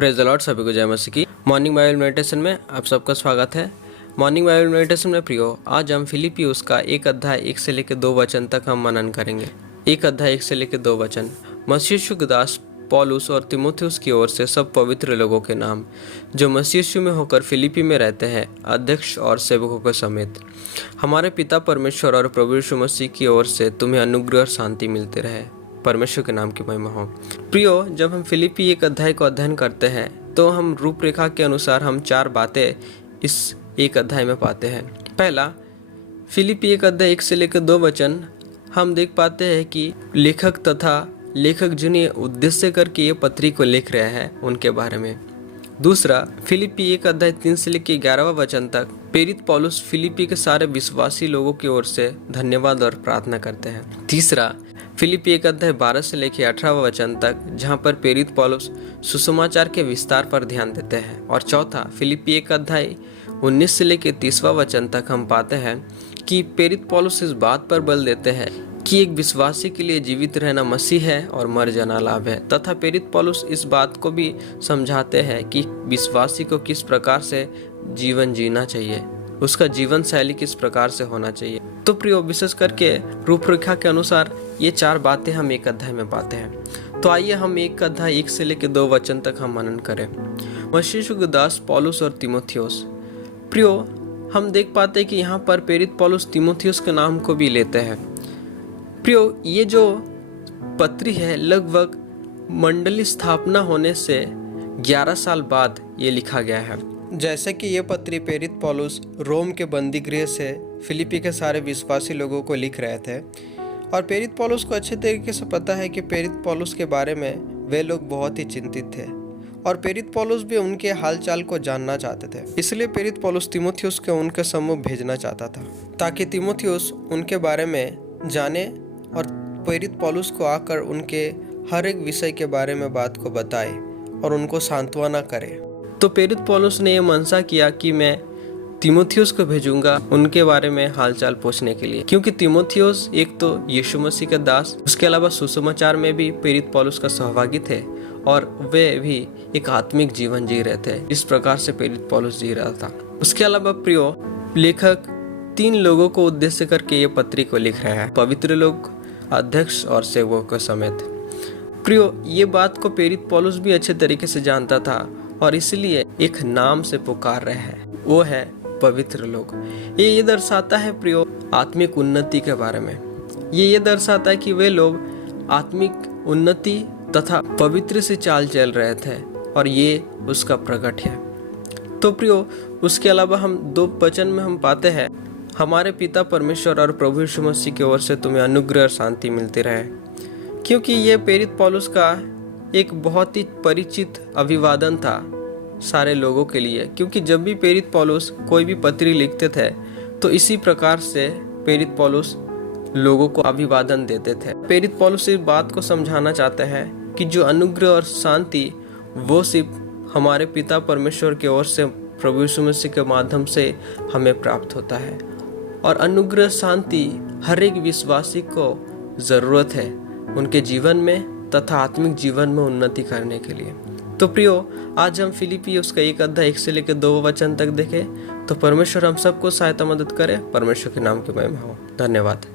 Praise the Lord, सभी को जय मसीह की। मॉर्निंग बाइबल मेडिटेशन में आप सबका स्वागत है। मॉर्निंग बाइबल मेडिटेशन में प्रियो, आज हम फिलिपियुस का 1 से लेकर 2 वचन तक हम मनन करेंगे। 1 से लेकर 2 वचन। मसीह यीशु के दास पौलुस और तीमुथियुस की ओर से सब पवित्र लोगों के नाम जो मसीह यीशु में होकर फिलिपी में रहते हैं, अध्यक्ष और सेवकों के समेत, हमारे पिता परमेश्वर और प्रभु यीशु मसीह की ओर से तुम्हें अनुग्रह और शांति मिलते रहे। परमेश्वर के नाम की महिमा हो। प्रियो, जब हम फिलिपी 1 को अध्ययन करते हैं तो हम रूपरेखा के अनुसार हम 4 बातें इस 1 में पाते हैं। पहला, फिलिपी 1 से लेकर 2 वचन हम देख पाते हैं कि लेखक जिन्हें उद्देश्य करके ये पत्री को लिख रहे हैं उनके बारे में। दूसरा, फिलिपी 1 से लेकर 11 वचन तक प्रेरित पौलुस फिलिपी के सारे विश्वासी लोगों की ओर से धन्यवाद और प्रार्थना करते हैं। तीसरा, फिलिपी 1 से लेकर 18 वचन तक, जहाँ पर प्रेरित पौलुस सुसमाचार के विस्तार पर ध्यान देते हैं। और चौथा, फिलिपी 19 से लेकर 30 वचन तक हम पाते हैं कि प्रेरित पौलुस इस बात पर बल देते हैं कि एक विश्वासी के लिए जीवित रहना मसीह है और मर जाना लाभ है, तथा प्रेरित पौलुस इस बात को भी समझाते हैं कि विश्वासी को किस प्रकार से जीवन जीना चाहिए, उसका जीवन शैली किस प्रकार से होना चाहिए। तो प्रियो, विशेष करके रूपरेखा के अनुसार ये 4 बातें हम 1 में पाते हैं। तो आइए हम 1 से लेकर 2 वचन तक हम मनन करें। मसीह यीशु के दास पौलुस और तीमुथियुस। प्रियो, हम देख पाते हैं कि यहाँ पर प्रेरित पौलुस तीमुथियुस के नाम को भी लेते हैं। प्रियो, ये जो पत्री है लगभग मंडली स्थापना होने से 11 साल बाद ये लिखा गया है। जैसे कि ये पत्री प्रेरित पौलुस रोम के बंदी गृह से फिलिपी के सारे विश्वासी लोगों को लिख रहे थे, और प्रेरित पौलुस को अच्छे तरीके से पता है कि प्रेरित पौलुस के बारे में वे लोग बहुत ही चिंतित थे, और प्रेरित पौलुस भी उनके हालचाल को जानना चाहते थे। इसलिए प्रेरित पौलुस तीमुथियुस को उनके सम्मुख भेजना चाहता था, ताकि तीमुथियुस उनके बारे में जाने और प्रेरित पौलुस को आकर उनके हर एक विषय के बारे में बात को बताए और उनको सांत्वना करे। तो प्रेरित पौलुस ने यह मनसा किया कि मैं तीमुथियुस को भेजूंगा उनके बारे में हालचाल पूछने के लिए, क्योंकि तीमुथियुस एक तो यीशु मसीह का दास, उसके अलावा सुसमाचार में भी प्रेरित पौलुस का सहभागी थे, और वे भी एक आत्मिक जीवन जी रहे थे। इस प्रकार से प्रेरित पौलुस जी रहा था। उसके अलावा प्रियो, लेखक 3 लोगों को उद्देश्य करके ये पत्री को लिख रहा है, पवित्र लोग, अध्यक्ष और सेवकों समेत। प्रियो, ये बात को प्रेरित पौलुस भी अच्छे तरीके से जानता था, और इसलिए एक नाम से पुकार रहे हैं, वो है पवित्र लोग। ये दर्शाता है प्रियो आत्मिक उन्नति के बारे में। ये दर्शाता है कि वे लोग आत्मिक उन्नति तथा पवित्र से चाल चल रहे थे, और ये उसका प्रकट है। तो प्रियो, उसके अलावा हम 2 वचन में हम पाते हैं, हमारे पिता परमेश्वर और प्रभु यीशु मसीह की ओर से तुम्हें अनुग्रह और शांति मिलती रहे। क्योंकि ये प्रेरित पौलुस का एक बहुत ही परिचित अभिवादन था सारे लोगों के लिए, क्योंकि जब भी प्रेरित पौलुस कोई भी पत्री लिखते थे तो इसी प्रकार से प्रेरित पौलुस लोगों को अभिवादन देते थे। प्रेरित पौलुस इस बात को समझाना चाहते हैं कि जो अनुग्रह और शांति वो सिर्फ हमारे पिता परमेश्वर की ओर से प्रभु यीशु मसीह के माध्यम से हमें प्राप्त होता है, और अनुग्रह शांति हर एक विश्वासी को ज़रूरत है उनके जीवन में तथा आत्मिक जीवन में उन्नति करने के लिए। तो प्रियो, आज हम फिलिपी उसका 1 से लेकर 2 वचन तक देखें। तो परमेश्वर हम सबको सहायता मदद करे। परमेश्वर के नाम की महिमा हो। धन्यवाद।